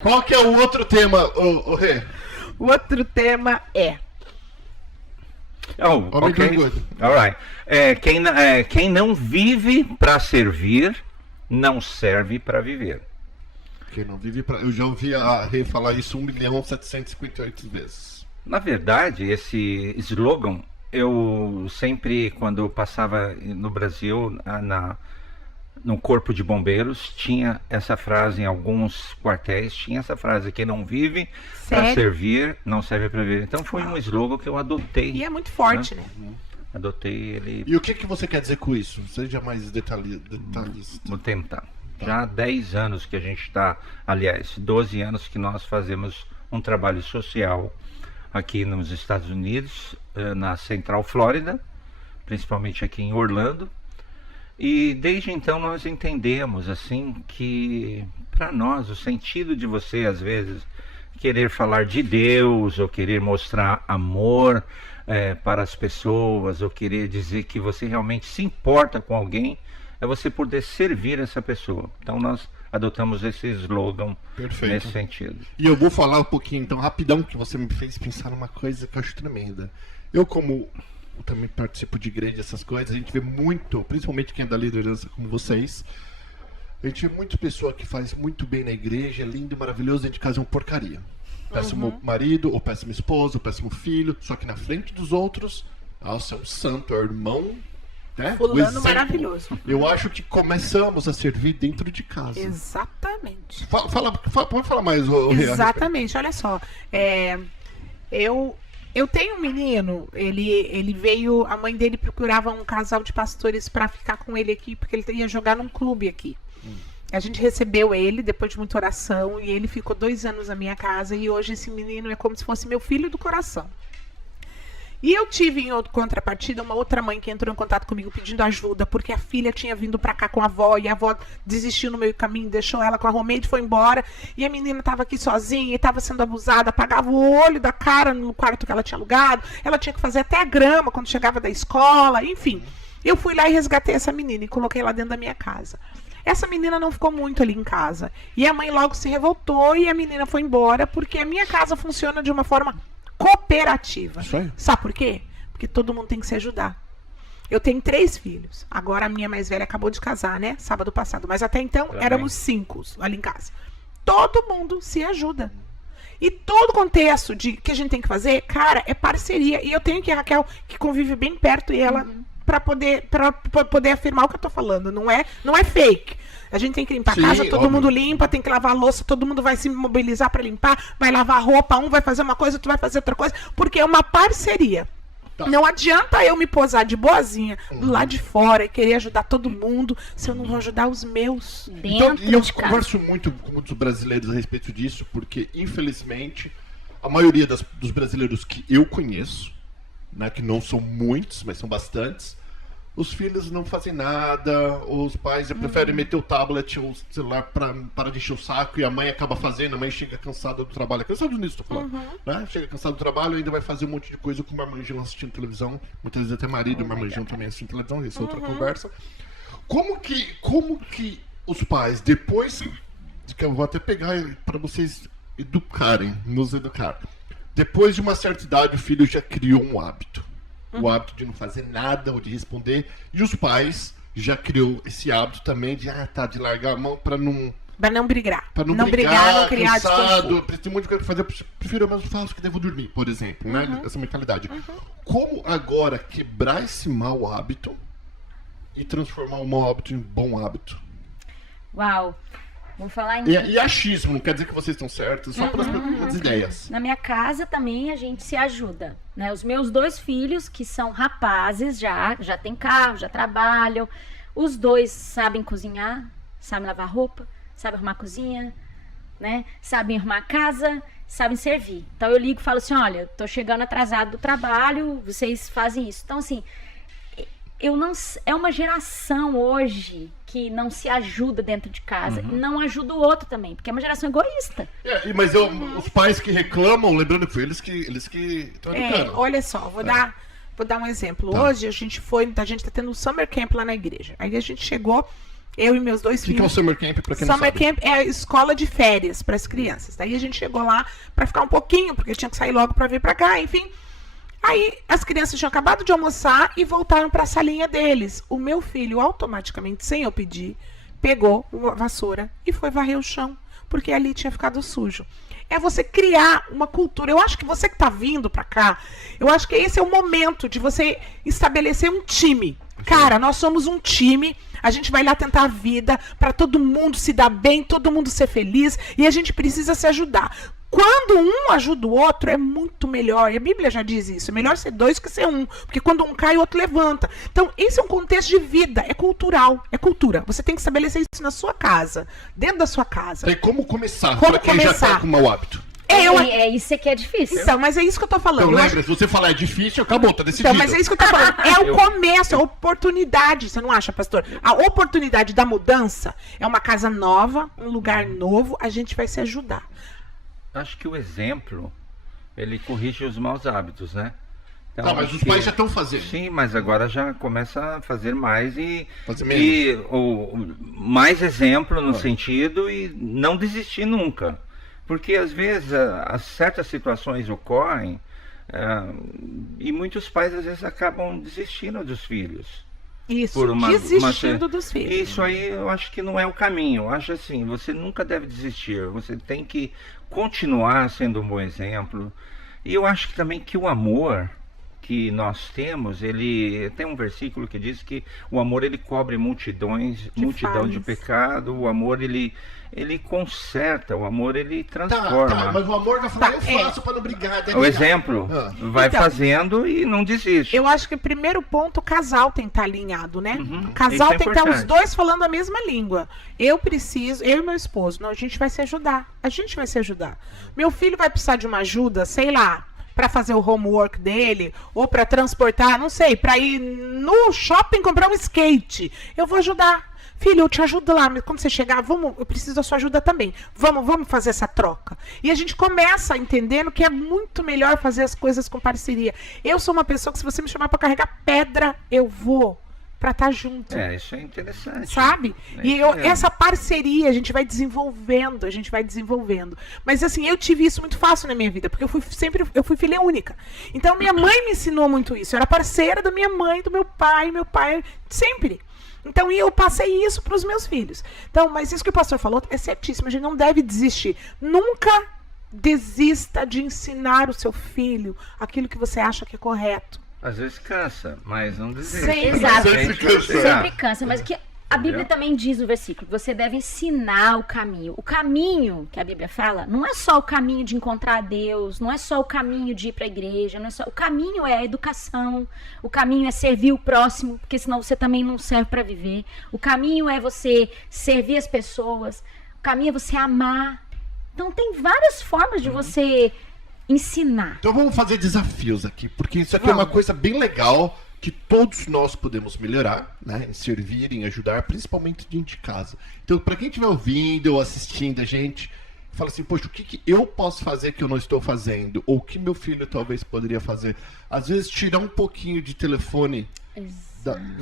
Qual que é o outro tema, o Rê? O outro tema é... Oh, Homem ok. do gordo. All right. Quem não vive para servir, não serve para viver. Quem não vive pra... Eu já ouvi a Rê falar isso 1.758 vezes. Na verdade, esse slogan, eu sempre, quando eu passava no Brasil, no corpo de bombeiros, tinha essa frase em alguns quartéis, tinha essa frase: quem não vive para Sério? servir, não serve para viver. Então foi um slogan que eu adotei. E é muito forte, né? Adotei ele. E o que você quer dizer com isso? Seja mais detalhista. Vou tentar. Já há 10 anos que a gente está, aliás, 12 anos que nós fazemos um trabalho social aqui nos Estados Unidos, na Central Flórida, principalmente aqui em Orlando. E desde então nós entendemos assim que para nós o sentido de você às vezes querer falar de Deus ou querer mostrar amor para as pessoas ou querer dizer que você realmente se importa com alguém é você poder servir essa pessoa. Então nós adotamos esse slogan. Perfeito. Nesse sentido. E eu vou falar um pouquinho, então, rapidão, que você me fez pensar numa coisa que eu acho tremenda. Eu também participo de igreja, essas coisas, a gente vê muito, principalmente quem é da liderança como vocês, a gente vê muito pessoa que faz muito bem na igreja, é lindo, maravilhoso, dentro de casa é uma porcaria. Péssimo marido, ou péssimo esposo, ou péssimo filho, só que na frente dos outros, nossa, é um santo, é um irmão, né? O Fulano exemplo. maravilhoso. Eu acho que começamos a servir dentro de casa. Exatamente. Pode falar mais, o Rê, a Exatamente, olha só. Eu tenho um menino, ele veio, a mãe dele procurava um casal de pastores para ficar com ele aqui, porque ele ia jogar num clube aqui. A gente recebeu ele depois de muita oração e ele ficou 2 anos na minha casa e hoje esse menino é como se fosse meu filho do coração. E eu tive em contrapartida uma outra mãe que entrou em contato comigo pedindo ajuda, porque a filha tinha vindo pra cá com a avó, e a avó desistiu no meio do caminho, deixou ela com a roommate, foi embora, e a menina estava aqui sozinha, e estava sendo abusada, apagava o olho da cara no quarto que ela tinha alugado, ela tinha que fazer até a grama quando chegava da escola, enfim. Eu fui lá e resgatei essa menina e coloquei lá dentro da minha casa. Essa menina não ficou muito ali em casa, e a mãe logo se revoltou, e a menina foi embora, porque a minha casa funciona de uma forma cooperativa. Isso aí. Sabe por quê? Porque todo mundo tem que se ajudar. Eu tenho 3 filhos. Agora a minha mais velha acabou de casar, né? Sábado passado. Mas até então éramos 5 ali em casa. Todo mundo se ajuda. E todo o contexto de que a gente tem que fazer, cara, é parceria. E eu tenho aqui a Raquel, que convive bem perto, e ela, pra poder afirmar o que eu tô falando. Não é fake. A gente tem que limpar a Sim, casa, todo óbvio. mundo limpa, tem que lavar a louça, todo mundo vai se mobilizar para limpar, vai lavar a roupa, um vai fazer uma coisa, outro vai fazer outra coisa, porque é uma parceria. Tá. Não adianta eu me posar de boazinha do lado de fora e querer ajudar todo mundo se eu não vou ajudar os meus. Dentro E eu de casa. converso muito com muitos brasileiros a respeito disso, porque, infelizmente, a maioria dos brasileiros que eu conheço, né, que não são muitos, mas são bastantes, os filhos não fazem nada, os pais já preferem meter o tablet ou o celular para de encher o saco, e a mãe acaba fazendo, a mãe chega cansada do trabalho. Aqui nos Estados Unidos, tô falando. Né? Chega cansada do trabalho e ainda vai fazer um monte de coisa com o marmanjão assistindo televisão. Muitas vezes até marido e o marmanjão também assistindo televisão, isso é outra conversa. Como que os pais, depois, que eu vou até pegar para vocês educarem, nos educar, depois de uma certa idade o filho já criou um hábito. O hábito de não fazer nada ou de responder. E os pais já criou esse hábito também de largar a mão para não... Pra não brigar. Pra não brigar, não criar cansado, desconforto. tem um monte de coisa pra fazer, prefiro eu mesmo faço que devo dormir, por exemplo, né? Essa mentalidade. Como agora quebrar esse mau hábito e transformar o mau hábito em bom hábito? Uau. Vou falar em... E achismo, não quer dizer que vocês estão certos, só pelas ideias. Na minha casa também a gente se ajuda, né? Os meus 2 filhos, que são rapazes, já têm carro, já trabalham. Os 2 sabem cozinhar, sabem lavar roupa, sabem arrumar a cozinha, né? Sabem arrumar a casa, sabem servir. Então eu ligo e falo assim, olha, tô chegando atrasado do trabalho, vocês fazem isso. Então assim, é uma geração hoje que não se ajuda dentro de casa, não ajuda o outro também, porque é uma geração egoísta. Mas os pais que reclamam, lembrando que foi eles que estão educando. Olha só, vou dar um exemplo. Tá. Hoje a gente tá tendo um summer camp lá na igreja. Aí a gente chegou Eu e meus 2 O que é o filhos. Summer Camp, pra quem não Summer sabe? Camp é a escola de férias para as crianças. Daí a gente chegou lá para ficar um pouquinho, porque tinha que sair logo para vir para cá, enfim. Aí as crianças tinham acabado de almoçar e voltaram para a salinha deles. O meu filho, automaticamente, sem eu pedir, pegou uma vassoura e foi varrer o chão, porque ali tinha ficado sujo. É você criar uma cultura. Eu acho que você que está vindo para cá, eu acho que esse é o momento de você estabelecer um time. Cara, nós somos um time, a gente vai lá tentar a vida para todo mundo se dar bem, todo mundo ser feliz, e a gente precisa se ajudar. Quando um ajuda o outro, é muito melhor. E a Bíblia já diz isso. É melhor ser 2 que ser 1. Porque quando um cai, o outro levanta. Então, esse é um contexto de vida. É cultural. É cultura. Você tem que estabelecer isso na sua casa. Dentro da sua casa. E como começar? Como Pra quem já começar? tá com mau hábito. É isso que é difícil. Então, mas é isso que eu tô falando. Então Eu lembra, se você falar é difícil, acabou, tá decidido. Então, mas é isso que eu tô falando. É o começo, é a oportunidade. Você não acha, pastor? A oportunidade da mudança é uma casa nova, um lugar novo. A gente vai se ajudar. Acho que o exemplo, ele corrige os maus hábitos, né? Então, Tá, mas acho os que- pais já estão fazendo. Sim, mas agora já começa a fazer mais Fazer mais exemplo no sentido e não desistir nunca. Porque às vezes as certas situações ocorrem e muitos pais às vezes acabam desistindo dos filhos. Isso, Por desistindo dos filhos. Isso aí eu acho que não é o caminho. Eu acho assim, você nunca deve desistir. Você tem que continuar sendo um bom exemplo. E eu acho que também que o amor que nós temos, ele tem um versículo que diz que o amor ele cobre multidão de falhas. pecado. O amor ele conserta, o amor ele transforma. Tá, mas o amor vai falar, Tá, eu faço pra não brigar. O exemplo vai Então, fazendo e não desiste. Eu acho que o primeiro ponto, o casal tem que estar alinhado, né? O Isso casal é tem que estar os importante. dois falando a mesma língua. Eu e meu esposo, não, a gente vai se ajudar. A gente vai se ajudar. Meu filho vai precisar de uma ajuda, sei lá, para fazer o homework dele, ou para transportar, não sei, para ir no shopping comprar um skate. Eu vou ajudar. Filho, eu te ajudo lá, mas quando você chegar, eu preciso da sua ajuda também. Vamos fazer essa troca. E a gente começa entendendo que é muito melhor fazer as coisas com parceria. Eu sou uma pessoa que se você me chamar para carregar pedra, eu vou para estar junto. Isso é interessante. Sabe? É E isso mesmo. essa parceria a gente vai desenvolvendo, Mas assim, eu tive isso muito fácil na minha vida, porque eu fui filha única. Então minha mãe me ensinou muito isso. Eu era parceira da minha mãe, do meu pai sempre. Então, eu passei isso para os meus filhos. Então, mas isso que o pastor falou é certíssimo. A gente não deve desistir. Nunca desista de ensinar o seu filho aquilo que você acha que é correto. Às vezes cansa, mas não desiste. Exato. Sempre Sempre cansa, mas que a Bíblia também diz no versículo que você deve ensinar o caminho. O caminho que a Bíblia fala não é só o caminho de encontrar Deus, não é só o caminho de ir para a igreja, não é só o caminho é a educação, o caminho é servir o próximo, porque senão você também não serve para viver. O caminho é você servir as pessoas, o caminho é você amar. Então tem várias formas de você ensinar. Então vamos fazer desafios aqui, porque isso aqui é uma coisa bem legal que todos nós podemos melhorar, né? Em servir, em ajudar, principalmente dentro de casa. Então, para quem estiver ouvindo ou assistindo a gente, fala assim, poxa, o que eu posso fazer que eu não estou fazendo? Ou o que meu filho talvez poderia fazer? Às vezes, tirar um pouquinho de telefone,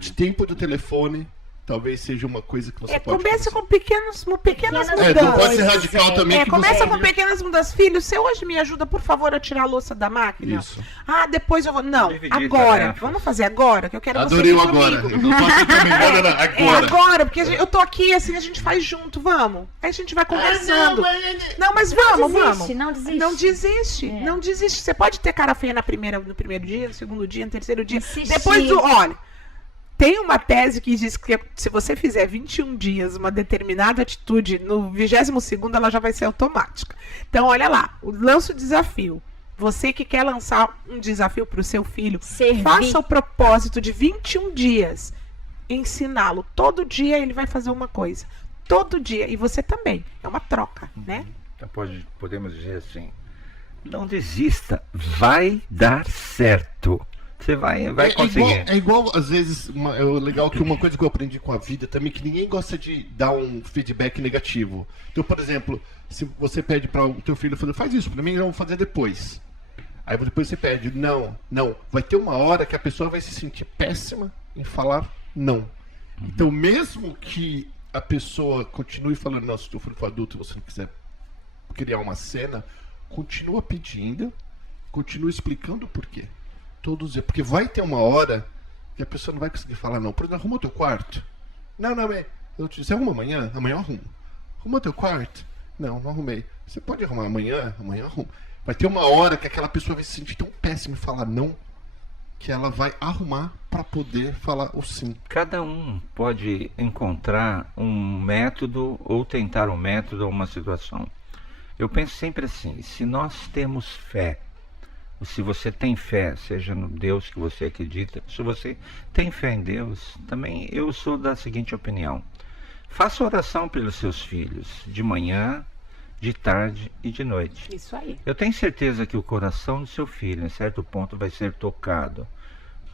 de tempo do telefone, talvez seja uma coisa que você pode Começa fazer. com pequenas mudanças. Não pode ser radical também. que Começa você... com pequenas mudanças. Filho, você hoje me ajuda, por favor, a tirar a louça da máquina? Isso. Ah, depois eu vou... Não, Dividir agora. tarefas. Vamos fazer agora, que eu quero Adorei você o aqui agora. comigo. Eu não posso também, não, agora. Agora, porque eu tô aqui, assim, a gente faz junto, vamos. Aí a gente vai conversando. Não, mas vamos. Não desiste. Não desiste. Você pode ter cara feia no primeiro dia, no segundo dia, no terceiro dia. Insistir. Depois olha, tem uma tese que diz que se você fizer 21 dias uma determinada atitude, no 22º ela já vai ser automática. Então, olha lá, lança o desafio. Você que quer lançar um desafio para o seu filho, Servir. faça o propósito de 21 dias. Ensiná-lo. Todo dia ele vai fazer uma coisa. Todo dia. E você também. É uma troca, né? Então podemos dizer assim, não desista, vai dar certo. Você vai conseguir. É igual, às vezes, é legal que uma coisa que eu aprendi com a vida também, que ninguém gosta de dar um feedback negativo. Então, por exemplo, se você pede para o teu filho fazer, faz isso, para mim eu vou fazer depois. Aí depois você pede, não. Vai ter uma hora que a pessoa vai se sentir péssima em falar não. Então, mesmo que a pessoa continue falando, não, se tu for adulto e você não quiser criar uma cena, continua pedindo, continua explicando o porquê. Todos, porque vai ter uma hora que a pessoa não vai conseguir falar não. Por exemplo, arruma o teu quarto. Não, eu te disse, arruma amanhã? Amanhã eu arrumo. Arruma o teu quarto? Não arrumei. Você pode arrumar amanhã? Amanhã eu arrumo. Vai ter uma hora que aquela pessoa vai se sentir tão péssima e falar não, que ela vai arrumar para poder falar o sim. Cada um pode encontrar um método ou tentar um método ou uma situação. Eu penso sempre assim, se nós temos fé, se você tem fé, seja no Deus que você acredita, se você tem fé em Deus, também eu sou da seguinte opinião. Faça oração pelos seus filhos, de manhã, de tarde e de noite. Isso aí. Eu tenho certeza que o coração do seu filho, em certo ponto, vai ser tocado.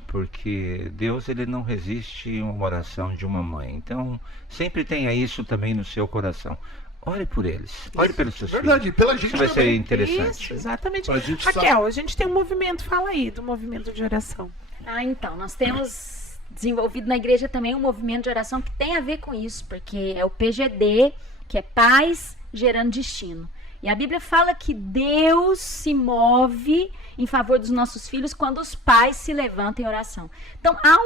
Porque Deus, ele não resiste a uma oração de uma mãe. Então, sempre tenha isso também no seu coração. Ore por eles. Ore pelos seus Verdade, filhos. pela gente Isso vai ser também. interessante. Isso, exatamente. A gente Raquel, a gente tem um movimento, fala aí, do movimento de oração. Então, nós temos desenvolvido na igreja também um movimento de oração que tem a ver com isso, porque é o PGD, que é Paz Gerando Destino. E a Bíblia fala que Deus se move em favor dos nossos filhos quando os pais se levantam em oração. Então, há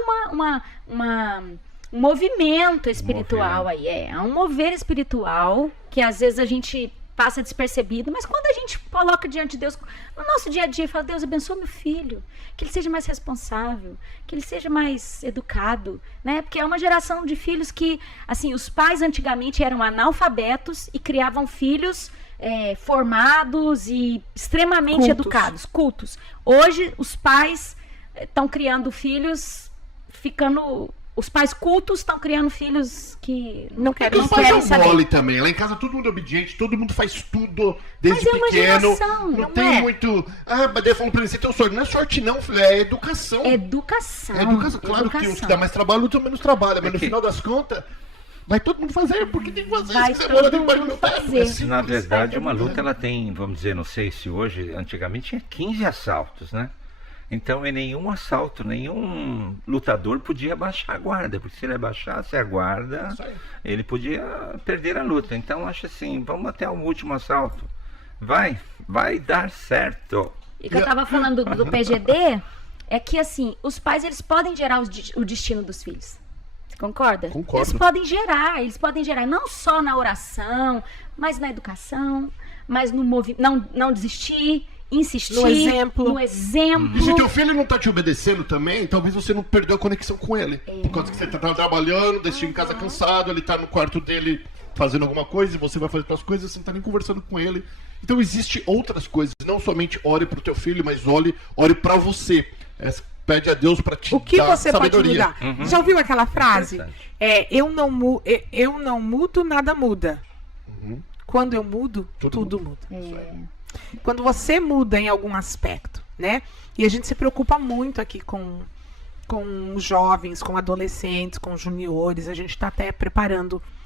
um movimento espiritual aí. Há um mover espiritual que às vezes a gente passa despercebido, mas quando a gente coloca diante de Deus, no nosso dia a dia, fala, Deus, abençoa meu filho, que ele seja mais responsável, que ele seja mais educado, né? Porque é uma geração de filhos que, assim, os pais antigamente eram analfabetos e criavam filhos formados e extremamente educados, cultos. Hoje, os pais estão criando filhos, os pais cultos estão criando filhos que não querem saber. Mole também. Lá em casa todo mundo é obediente, todo mundo faz tudo desde mas pequeno. Geração, não tem muito. Mas daí falando pra ele, você tem um sorte. Não é sorte, não, filho, é educação. Educação. Claro que os que dá mais trabalho, outros menos trabalho, mas no final das contas. Vai todo mundo fazer, porque tem que fazer. Vai todo mundo fazer. Na verdade, uma luta, ela tem, vamos dizer, não sei se hoje, antigamente tinha 15 assaltos, né? Então, em nenhum assalto, nenhum lutador podia baixar a guarda, porque se ele abaixasse a guarda, ele podia perder a luta. Então, acho assim, vamos até o último assalto. Vai dar certo. E que eu estava falando do PGD, é que, assim, os pais, eles podem gerar o destino dos filhos. Você concorda? Concordo. Eles podem gerar não só na oração, mas na educação, mas no não desistir, insistir. No exemplo. E se teu filho não tá te obedecendo também, talvez você não perdeu a conexão com ele. Por causa que você tá trabalhando, deixa em casa cansado, ele tá no quarto dele fazendo alguma coisa, e você vai fazer suas coisas, você não tá nem conversando com ele. Então existe outras coisas, não somente ore pro teu filho, mas ore pra você. Pede a Deus para te dar o que você sabedoria. pode mudar? Já ouviu aquela frase? Eu não mudo, nada muda. Quando eu mudo, tudo muda. Quando você muda em algum aspecto, né? E a gente se preocupa muito aqui com jovens, com adolescentes, com juniores. A gente está até preparando